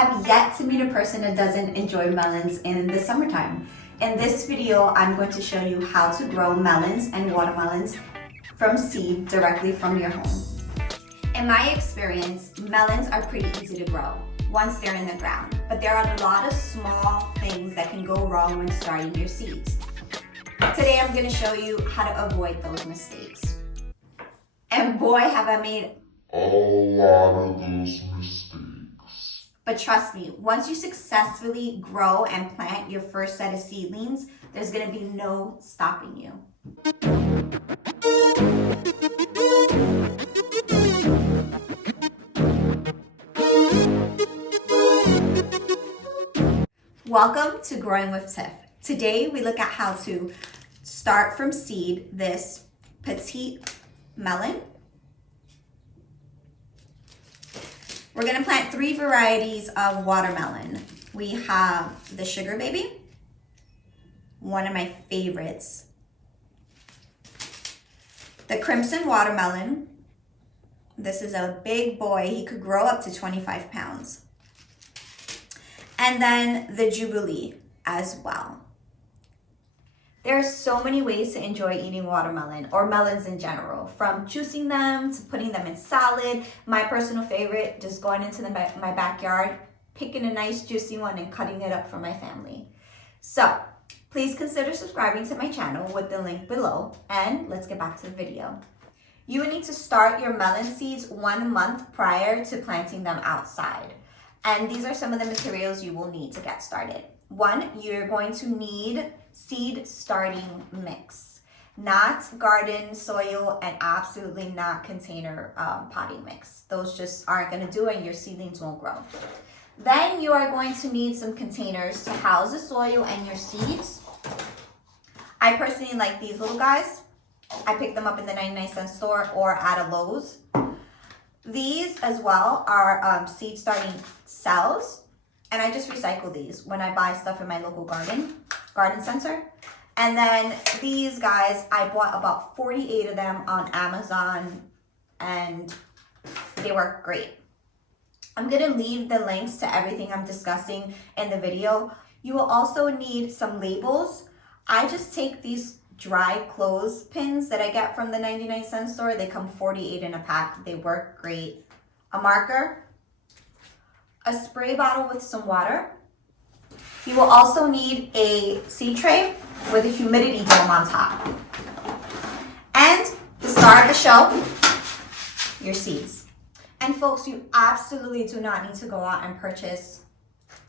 have yet to meet a person that doesn't enjoy melons in the summertime. In this video, I'm going to show you how to grow melons and watermelons from seed directly from your home. In my experience, melons are pretty easy to grow once they're in the ground, but there are a lot of small things that can go wrong when starting your seeds. Today, I'm going to show you how to avoid those mistakes. And boy, have I made a lot of those mistakes. But trust me, once you successfully grow and plant your first set of seedlings, there's going to be no stopping you. Welcome to Growing with Tiff. Today we look at how to start from seed this petite melon. We're gonna plant 3 varieties of watermelon. We have the Sugar Baby, one of my favorites, the Crimson Watermelon. This is a big boy, he could grow up to 25 pounds. And then the Jubilee as well. There are so many ways to enjoy eating watermelon or melons in general, from juicing them to putting them in salad. My personal favorite, just going into my backyard, picking a nice juicy one and cutting it up for my family. So please consider subscribing to my channel with the link below, and let's get back to the video. You will need to start your melon seeds 1 month prior to planting them outside. And these are some of the materials you will need to get started. 1, you're going to need seed starting mix, not garden soil, and absolutely not container potting mix. Those just aren't going to do it and your seedlings won't grow. Then you are going to need some containers to house the soil and your seeds. I personally like these little guys. I picked them up in the 99-cent store or at a Lowe's. These as well are seed starting cells, and I just recycle these when I buy stuff in my local garden center. And then these guys, I bought about 48 of them on Amazon, and they work great. I'm gonna leave the links to everything I'm discussing in the video. You will also need some labels. I just take these dry clothes pins that I get from the 99-cent store. They come 48 in a pack. They work great. A marker, a spray bottle with some water. You will also need a seed tray with a humidity dome on top. And the star of the show, your seeds. And folks, you absolutely do not need to go out and purchase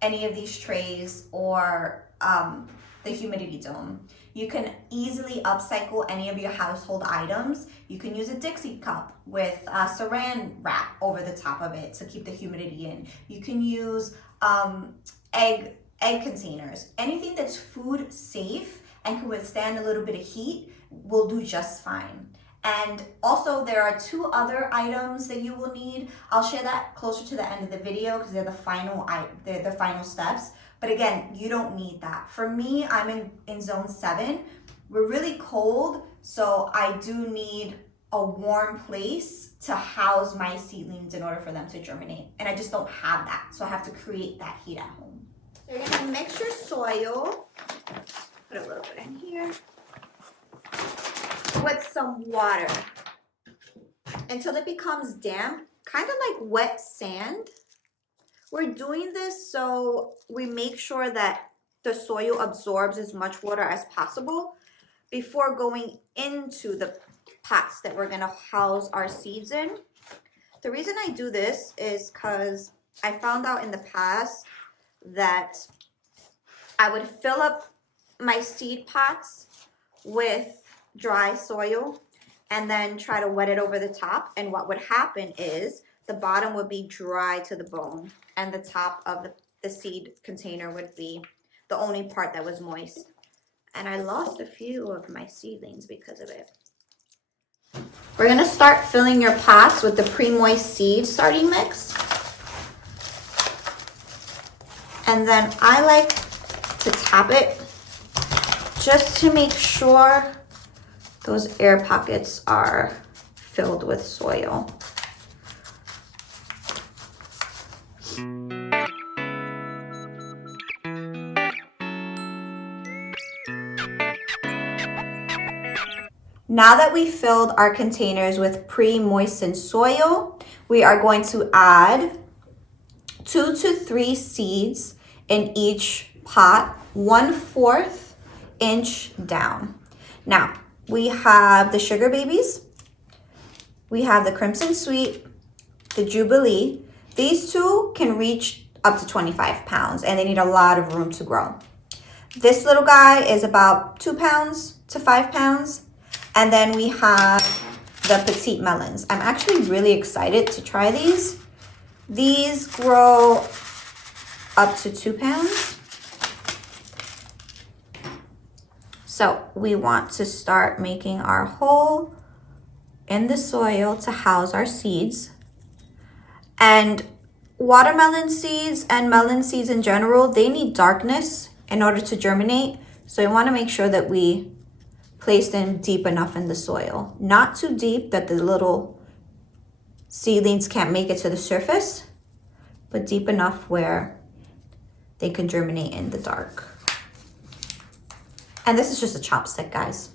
any of these trays or the humidity dome. You can easily upcycle any of your household items. You can use a Dixie cup with saran wrap over the top of it to keep the humidity in. You can use egg containers. Anything that's food safe and can withstand a little bit of heat will do just fine. And also there are 2 other items that you will need. I'll share that closer to the end of the video because they're the final steps. But again, you don't need that. For me, I'm in zone 7. We're really cold, so I do need a warm place to house my seedlings in order for them to germinate. And I just don't have that, so I have to create that heat at home. So you're gonna mix your soil, put a little bit in here, with some water until it becomes damp, kind of like wet sand. We're doing this so we make sure that the soil absorbs as much water as possible before going into the pots that we're gonna house our seeds in. The reason I do this is because I found out in the past that I would fill up my seed pots with dry soil and then try to wet it over the top. And what would happen is the bottom would be dry to the bone and the top of the seed container would be the only part that was moist. And I lost a few of my seedlings because of it. We're gonna start filling your pots with the pre-moist seed starting mix. And then I like to tap it just to make sure those air pockets are filled with soil. Now that we filled our containers with pre-moistened soil, we are going to add 2 to 3 seeds in each pot, 1/4 inch down. Now, we have the sugar babies, we have the crimson sweet, the Jubilee. These two can reach up to 25 pounds and they need a lot of room to grow. This little guy is about 2 pounds to 5 pounds. And then we have the petite melons. I'm actually really excited to try these. These grow up to 2 pounds. So we want to start making our hole in the soil to house our seeds. And watermelon seeds and melon seeds in general, they need darkness in order to germinate. So we want to make sure that we place them deep enough in the soil. Not too deep that the little seedlings can't make it to the surface, but deep enough where they can germinate in the dark. And this is just a chopstick, guys.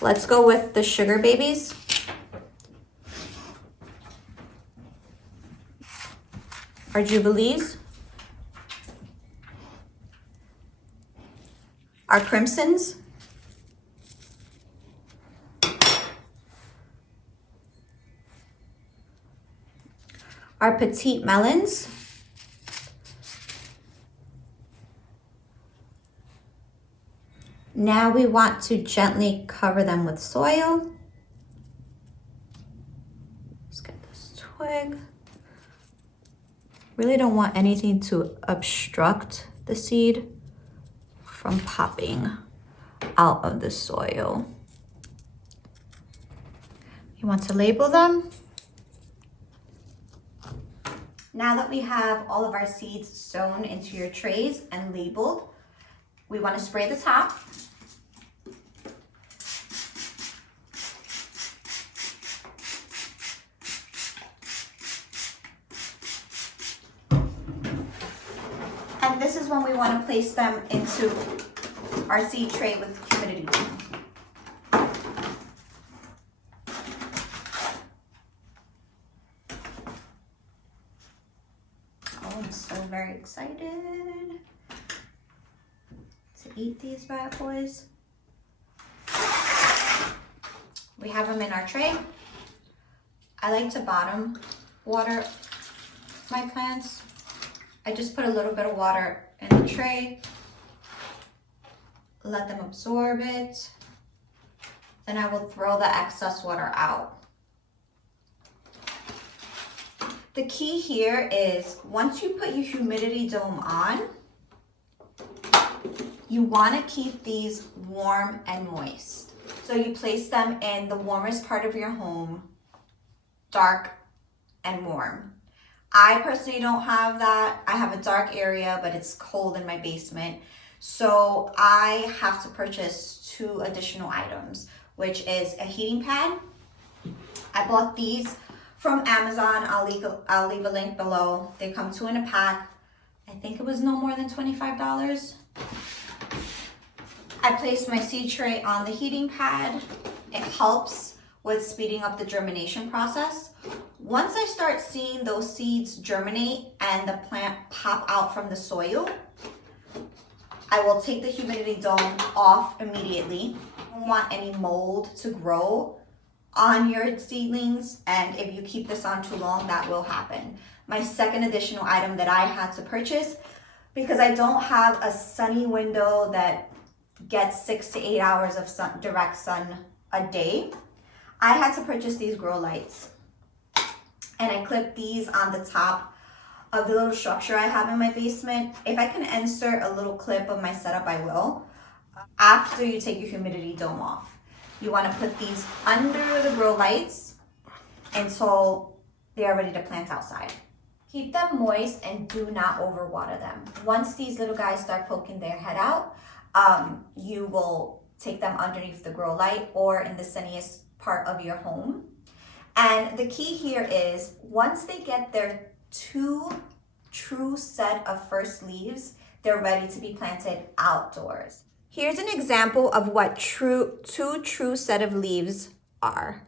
Let's go with the sugar babies. Our Jubilees. Our crimsons. Our petite melons. Now we want to gently cover them with soil. Let's get this twig. Really don't want anything to obstruct the seed from popping out of the soil. You want to label them. Now that we have all of our seeds sown into your trays and labeled, we want to spray the top. And this is when we want to place them into our seed tray with humidity. I'm so very excited to eat these bad boys. We have them in our tray. I like to bottom water my plants. I just put a little bit of water in the tray, let them absorb it, then I will throw the excess water out. The key here is once you put your humidity dome on, you want to keep these warm and moist. So you place them in the warmest part of your home, dark and warm. I personally don't have that. I have a dark area, but it's cold in my basement. So I have to purchase 2 additional items, which is a heating pad. I bought these from Amazon. I'll leave a link below. They come 2 in a pack. I think it was no more than $25. I placed my seed tray on the heating pad. It helps with speeding up the germination process. Once I start seeing those seeds germinate and the plant pop out from the soil, I will take the humidity dome off immediately. I don't want any mold to grow on your seedlings, and if you keep this on too long, that will happen. My second additional item that I had to purchase, because I don't have a sunny window that gets 6 to 8 hours of direct sun a day, I had to purchase these grow lights. And I clipped these on the top of the little structure I have in my basement. If I can insert a little clip of my setup, I will. After you take your humidity dome off, you want to put these under the grow lights until they are ready to plant outside. Keep them moist and do not overwater them. Once these little guys start poking their head out, you will take them underneath the grow light or in the sunniest part of your home. And the key here is once they get their 2 true set of first leaves, they're ready to be planted outdoors. Here's an example of what two true set of leaves are.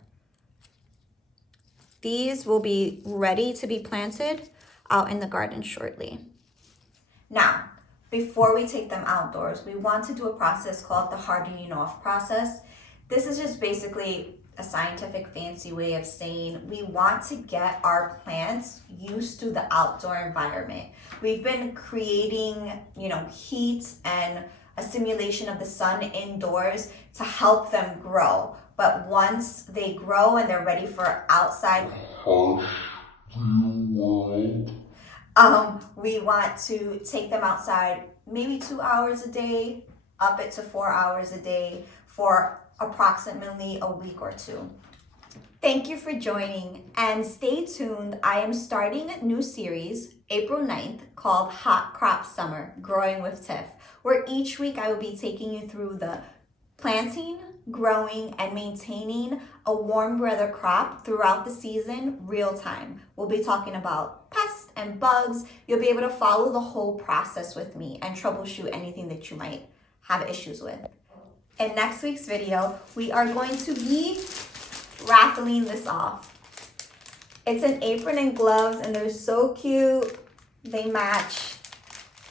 These will be ready to be planted out in the garden shortly. Now, before we take them outdoors, we want to do a process called the hardening off process. This is just basically a scientific fancy way of saying we want to get our plants used to the outdoor environment. We've been creating, heat and a simulation of the sun indoors to help them grow. But once they grow and they're ready for outside harsh real world, we want to take them outside maybe 2 hours a day, up it to 4 hours a day for approximately a week or two. Thank you for joining and stay tuned. I am starting a new series April 9th called Hot Crop Summer, Growing with Tiff, where each week I will be taking you through the planting, growing, and maintaining a warm weather crop throughout the season, real time. We'll be talking about pests and bugs. You'll be able to follow the whole process with me and troubleshoot anything that you might have issues with. In next week's video, we are going to be raffling this off. It's an apron and gloves, and they're so cute. They match.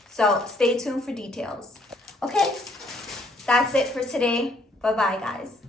So stay tuned for details. Okay, that's it for today. Bye-bye, guys.